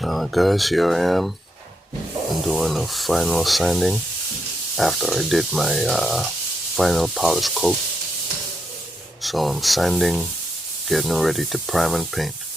Guys, here I am. I'm doing a final sanding after I did my final polish coat. So I'm sanding, getting ready to prime and paint.